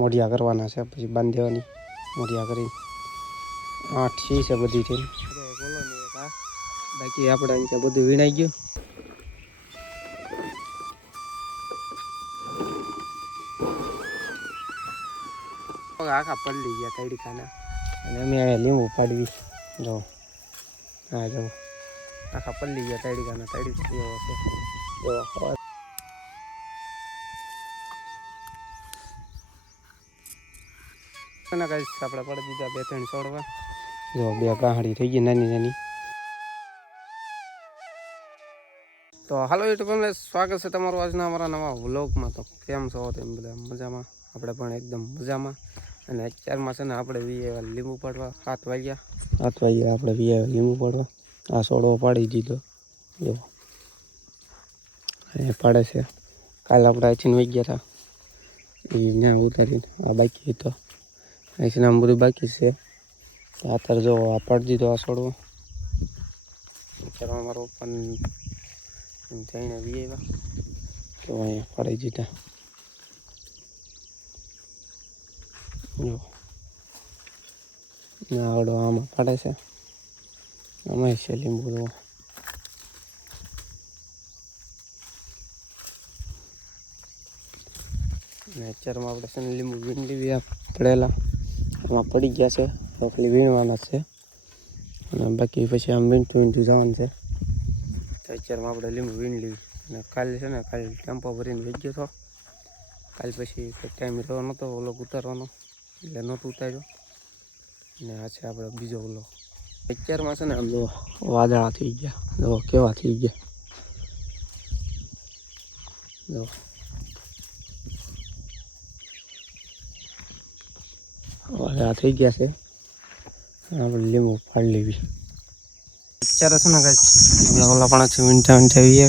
મોઢિયા કરવાના છે, પછી બાંધી દેવાની મોઢિયા કરીને 8 6 છે બધી થઈને. બાકી આપણે અહીં બધું વીણાઈ ગયું. આખા પલળી ગયા તડીકાના અને અમે અહીંયા લીંબુ પાડવી જો હા જો આખા પલળી ગયા તડીકાના તડીકો એવો છે જો આપણે પડી દીધા 2-3 છોડવા જો 2 ગાંહડી થઈ ગઈ નાની નાની. તો હાલો યુટ્યુબ ફેમિલી, સ્વાગત છે તમારું આજના અમારા નવા વ્લોગમાં. તો કેમ છો તેમ બધા મજામાં? આપણે પણ એકદમ મજામાં. અને અત્યારમાં છે ને આપણે લીંબુ પાડવા 7 વાગ્યા આપણે લીંબુ પાડવા આ છોડવો પાડી દીધો જો એ પાડે છે. કાલે આપણે અહીંથી વહી ગયા હતા એ ત્યાં ઉતારીને આ બાકી હતો અહીંથી આમ બધું બાકી છે. અત્યારે જો આ પાડી દીધો આ છોડવો. અત્યારે અમારો પણ જઈને વીએવા તો અહીંયા પાડી દીધા જો ના આવડો આમાં પાડે છે. આમાં છે લીંબુ તો અને અત્યારમાં આપણે છે ને લીંબુ વીણ લેવી પડેલા આમાં પડી ગયા છે. ખાલી વીણવાના છે અને બાકી પછી આમ વીણતું જવાનું છે. તો અત્યારમાં આપણે લીંબુ વીણ લેવી અને કાલે છે ને કાલે ટેમ્પો ભરીને વહી ગયો હતો. કાલે પછી ટાઈમ રહેવાનો હતો ઓલો ઉતારવાનો એટલે નહોતું ઉતાર્યો. ને આ છે આપણે બીજો ઓલો. અત્યારમાં છે ને આમ જો વાદળા થઈ ગયા જો કેવા થઈ ગયા જો વાદળા થઈ ગયા છે. આપણે લીંબુ ફાડી લેવી અત્યારે છે ને આપણે ઓલા પણ વીંટા આવીએ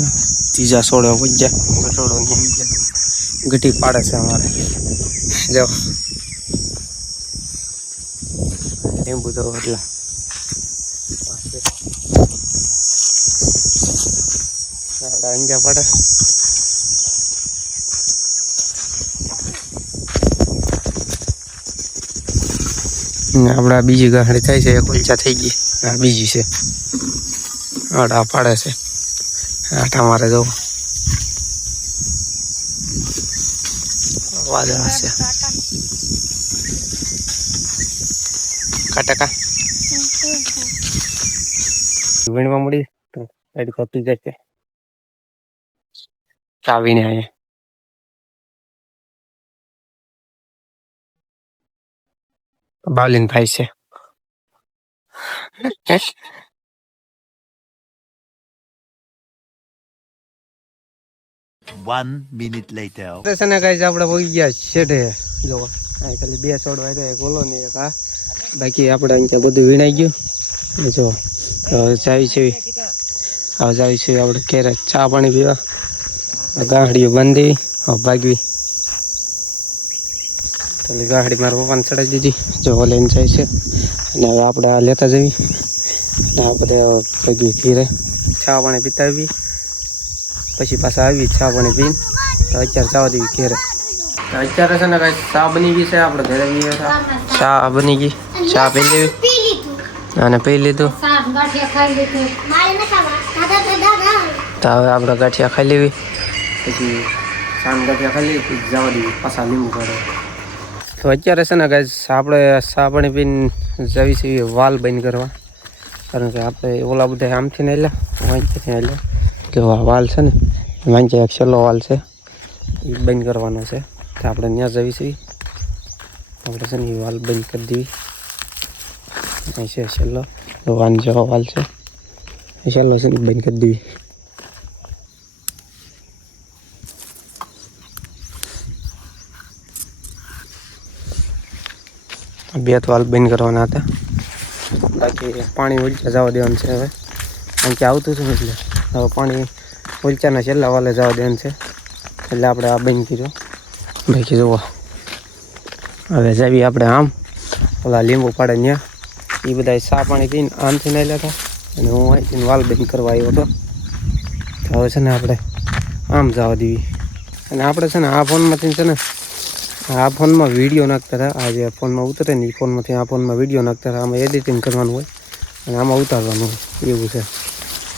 ત્રીજા સોળે વજ્યા ગટોડો ગટી પાડે છે અમારે જો લીંબુ તો એટલા અંજા પડે આપડે બીજી ગાંહડી થાય છે કોલચા થઈ ગઈ. આ બીજી છે આડા પાડે છે આટા મારે જો વાદળા છે કાટકા વીણવા મળી તો એડ કોપી જશે ચાવીને અહીંયા બાવલીન ભાઈ છે. 1 minute later. છે ને ગાઈસ આપણે પોઈ ગયા છેડે જો આ ખાલી 2 છોડવા આવ્યા એક ઓલો ને એક આ બાકી આપણે અહીં બધું વીણાઈ ગયું જો જાવી છે હવે જાવી છે આપણે ઘેરે ચા પાણી પીવા. ગાંહડીઓ બાંધી ભાગવી એટલે ગાંહડી મારા પપ્પાને ચડાવી દીધી જો લઈને જાય છે. અને હવે આપણે આ લેતા જવી અને આપણે ભાગવી ઘીરે ચા પાણી પીતા આવી પછી પાછા આવી ચા પાણી પીને તો અત્યારે જવા દેવી ઘેરે. અત્યારે છે ને કઈ ચા બની ગઈ છે આપણે ઘરે ચા બની ગઈ ચા પી લેવી અને પી લીધું તો હવે આપણે ગાંઠિયા ખાઈ લેવી પછી શામ ગાંઠિયા ખાઈ લેવી પછી જવા દેવી પાછા લીંબુ કાઢે. તો અત્યારે છે ને ગાઈસ આપણે ચા પાણી પીને જવી છે વાલ બંધ કરવા કારણ કે આપણે ઓલા બધા આમથી ને વાંચીને એટલે કે વાલ છે ને વાંચે એક છેલ્લો વાલ છે એ બંધ કરવાનો છે તો આપણે ત્યાં જવી છીએ આપણે છે ને એ વાલ બંધ કરી દેવી. અહીં છે છેલ્લો વાન જેવો વાલ છે એ છેલ્લો છે ને બંધ કરી દેવી. બે વાલ બંધ કરવાના હતા બાકી પાણી ઉલચા જવા દેવાનું છે. હવે અહીંથી આવતું હતું એટલે હવે પાણી ઉલચાના છેલ્લા વાલે જવા દેવાનું છે એટલે આપણે આ બંધ કર્યો. બાકી જુઓ હવે જાવી આપણે આમ ઓલા લીંબુ પાડે ત્યાં એ બધા ચા પાણી પીને આમથી નહીં લેતા અને હું અહીંથી વાલ બંધ કરવા આવ્યો હતો. તો હવે છે ને આપણે આમ જવા દેવી અને આપણે છે ને આ ફોનમાંથી છે ને આ ફોનમાં વિડીયો નાખતા હતા. આ જે ફોનમાં ઉતરે ને એ ફોનમાંથી આ ફોનમાં વિડીયો નાખતા હતા. આમાં એડિટિંગ કરવાનું હોય અને આમાં ઉતારવાનું હોય એવું છે.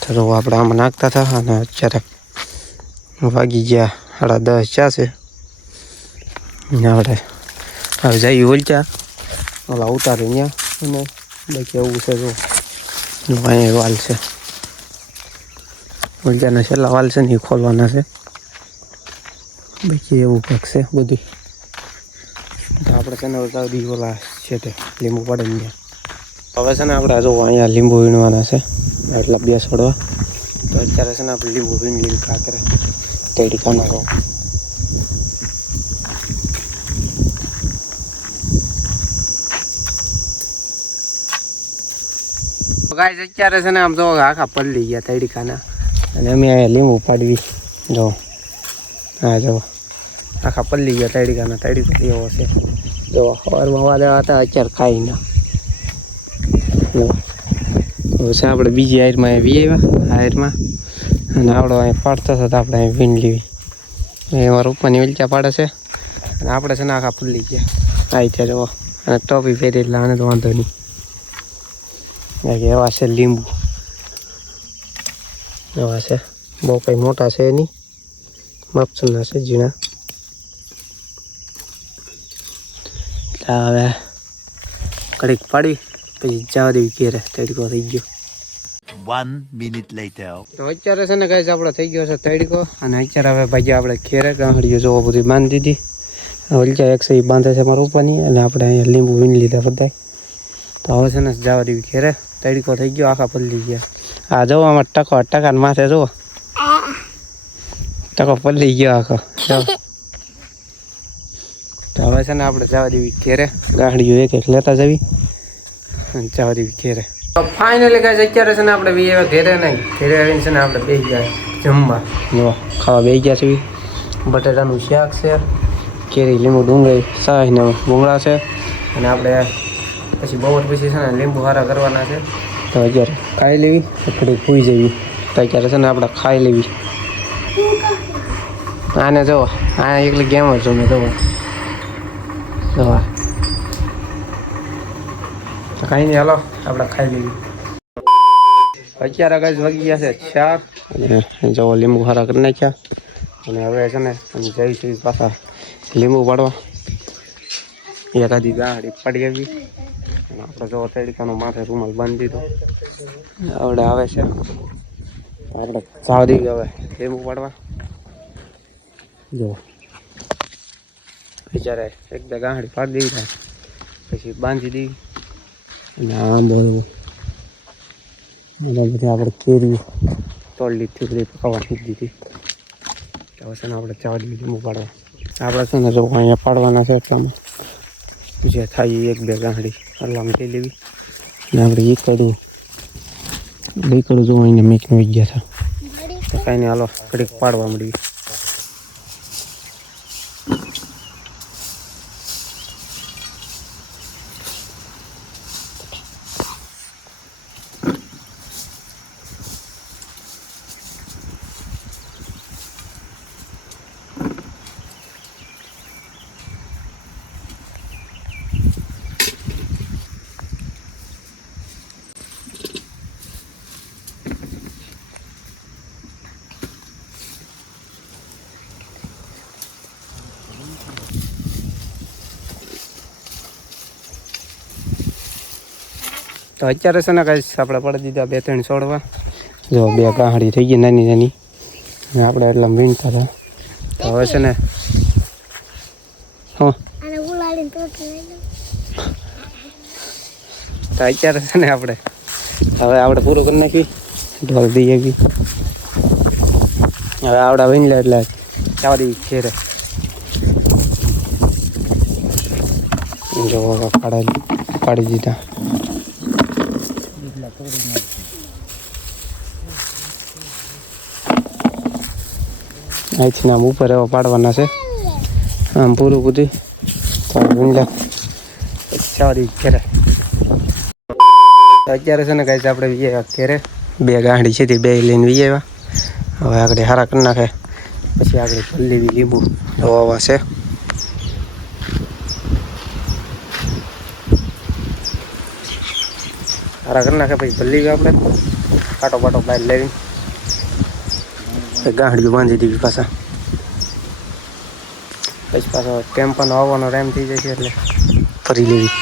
તો આપણે આમાં નાખતા હતા અને અત્યારે વાગી ગયા 10:30 છે. આપણે હવે જઈએ ઓલચા ઓલા ઉતારે ત્યાં અને બાકી એવું છે. જો અહીંયા વાલ છે ઓલચાના છેલ્લા વાલ છે ને એ ખોલવાના છે. બાકી એવું કંઈક છે બધું. તો આપણે છે ને બધી ઓલા છે તે લીંબુ પડે ને ત્યાં હવે છે ને આપણે જો અહીંયા લીંબુ વીણવાના છે એટલા 2 છોડવા. તો અત્યારે છે ને આપણે લીંબુ વીણ લીંબુ કાકરે તેડી કાના રહો. ગાઈસ અત્યારે છે ને આમ જો આખા પલળી ગયા તડીકાના અને અમે અહીંયા લીંબુ પાડવી જો હા જો આખા પલળી ગયા તડીકાના તડીકો એવો છે. જો સવારમાં વાળા હતા અત્યારે ખાઈ ના હવે છે આપણે બીજી આયરમાં આવી આવ્યા આયરમાં અને આવડો અહીં પાડતો હતો તો આપણે અહીં વીણ લેવી એમાં રૂપાની વેલચા પાડે છે અને આપણે છે ને આખા પલળી ગયા આવી ત્યાં જો અને ટોપી પહેરી એટલે આને તો વાંધો નહીં. એવા છે લીંબુ એવા છે બહુ કંઈ મોટા છે નહીં માપસરના છે ઝીણા. હવે કડીક પાડવી પછી જવા દેવી ઘેરે તડકો થઈ ગયો. 1 minute later. તો અત્યારે છે ને ગાઈસ આપણે થઈ ગયો છે તડકો અને અત્યારે હવે ભાઈ આપણે ઘેરે ગાંહડીઓ જોવા બધી બાંધી દીધી. ઓલચા એક સહી બાંધે છે મારા ઉપરની અને આપણે અહીંયા લીંબુ વીણી લીધા બધા. તો હવે છે ને જવા દેવી ઘેરે તડકો થઈ ગયો આખા પલળી ગયા. આ જુઓ આમાં ટકાને માથે જુઓ ટકો પલળી ગયો આખો. તો હવે છે ને આપણે જવા દેવી ઘેરે ગાંહડીઓ એક લેતા જવી અને જવા દેવી ઘેરે. ફાઇનલી ગાઈસ અત્યારે છે ને આપણે બી એવા ઘેરે નહીં ઘેરે આવીને છે ને આપણે બેસી ગયા જમવા. જો ખાવા બેસી ગયા છે. બટેટાનું શાક છે, કેરી લીંબુ ડુંગળી સાસ ને ભૂંગળા છે અને આપણે પછી બપોર પછી છે ને લીંબુ હારા કરવાના છે. તો અત્યારે ખાઈ લેવી થોડીક ભૂઈ જવી. તો અત્યારે છે ને આપણે ખાઈ લેવી. આને જુઓ આ એકલી ગેમ જ મેં જુઓ જવા કાંઈ નહીં હાલો આપણે ખાઈ લેવી. અત્યારે ગાઈસ વાગી ગયા છે 4 અને જો લીંબુ હારા કરી નાખ્યા અને હવે છે ને જઈશું પાછા લીંબુ પાડવા. એકાદી ગાંહડી પાડી આવી અને આપણે જો તડકાનો માથે રૂમાલ બાંધી દીધો આવડે આવે છે. આપણે જવા દેવી હવે લીંબુ પાડવા. જો બિચારે એક બે ગાંહડી પાડી દેવી પછી બાંધી દેવી અને આંબો બધી આપણે કેરી તોડી લીધી પકાવવા દીધી. હવે છે ને આપણે જવા દેવી લીંબુ પાડવા. આપણે છે ને જો અહીંયા પાડવાના છે એટલામાં જે થાય એક બે ગાંહડી એટલામાં લઈ લેવી અને આપણે એકડું જો અહીંયા મેકને વહી ગયા હતા. તો કાંઈ નહીં હાલો ઘડીક પાડવા મળી. તો અત્યારે છે ને ગાઈસ આપણે પડી દીધા 2-3 છોડવા. જો 2 ગાંહડી થઈ ગઈ નાની નાની અને આપણે એટલા વીણતા હતા. તો હવે છે ને તો અત્યારે છે ને આપણે પૂરું કરી નાખી ઢોલ દઈ આવી. હવે આવડા વીણ લે એટલે જવા દેવી ઘેરે. જો પાડી દીધા. અહીંથી આમ ઉપર એવા પાડવાના છે આમ પૂરું બધું તો વીણલા સારી ઘેરે. અત્યારે છે ને ગાઈસ આપણે ઘેરે 2 ગાંહડી છે તે 2 લઈને વી આવ્યા. હવે આગળ હારા કરી નાખે પછી આગળ જલ્દી લીંબુ દવા છે હારા કરી નાખે પછી ભલી ગયો આપણે કાંટો બાટો બહાર લેવી ગાંઠિયું બાંધી દીધી પાછા પછી પાછો ટેમ્પાનો આવવાનો ટાઈમ થઈ જાય છે એટલે ફરી લેવી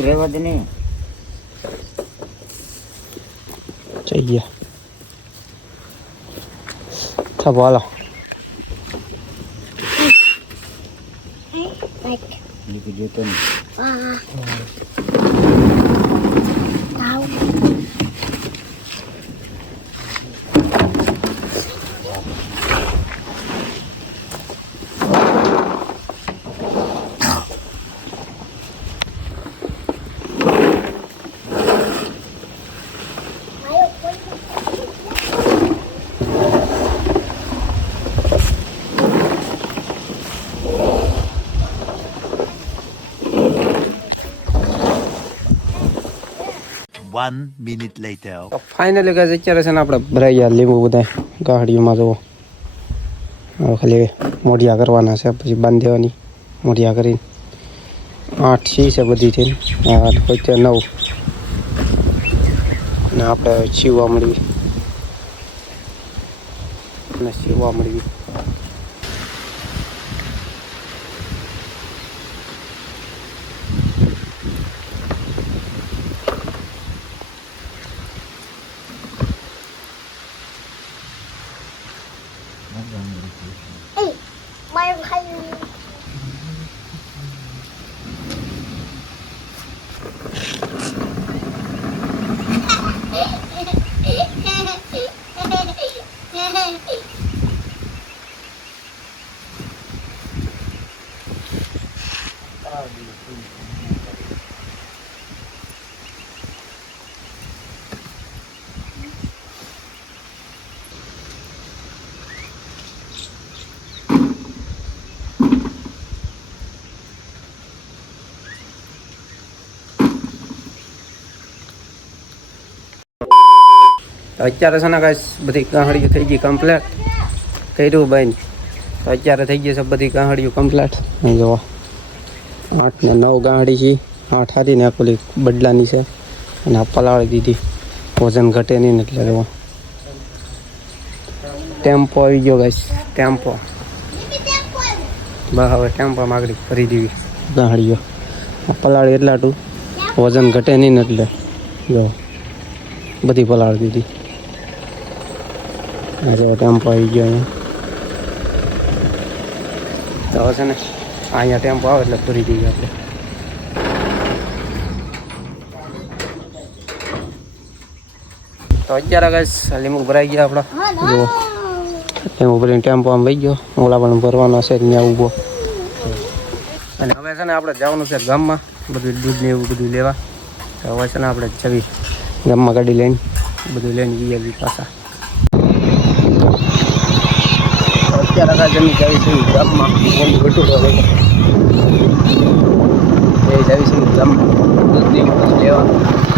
રહેવા દે ને જઈ ગયા થા હાલો લીધું જોતો ને One minute later. Finally guys અત્યારે છે ને આપણે ભરાઈ ગયા લીંબુ બધા ગાડીઓમાં જુઓ હવે ખાલી મોઢિયા કરવાના છે પછી બાંધી દેવાની મોઢિયા કરીને 8 સી છે બધી થઈને 8 વચ્ચે 9 ને આપણે સીવવા મળવી અને સીવવા મળવી અત્યારે છે ને ગાઈસ બધી ગાંહડીઓ થઈ ગઈ કમ્પ્લીટ કર્યું બેન તો અત્યારે થઈ ગઈ છે બધી ગાંહડીઓ કમ્પ્લીટ અહીં જોવો 8 ને 9 ગાંહડી છે 8 હારી ને પેલી બદલાની છે અને આ પલાળી દીધી વજન ઘટે નહીં ને એટલે જોવો ટેમ્પો આવી ગયો ગાઈસ ટેમ્પો બસ હવે ટેમ્પોમાં આગળ ફરી દેવી ગાંહડીઓ આ પલાળી એટલાટું વજન ઘટે નહીં ને એટલે જો બધી પલાળી દીધી આજે ટેમ્પો આવી ગયો અહીંયા તો હવે છે ને અહીંયા ટેમ્પો આવે એટલે ફરી દઈએ આપણે તો અત્યારે ગાઈસ લીંબુ ભરાઈ ગયા આપણા જો લીંબુ ભરીને ટેમ્પો આમ વહી ગયો ઓલા પણ ભરવાનો છે ત્યાં ઊભો અને હવે છે ને આપણે જવાનું છે ગામમાં બધું દૂધ ને એવું બધું લેવા તો હવે છે ને આપણે જવી ગામમાં ગાડી લઈને બધું લઈને જઈએ પાછા અત્યારે જમી જાવી છે ગામમાં ઘટું એ જાવી છે ગામમાં દૂધ ને એવું બધું લેવા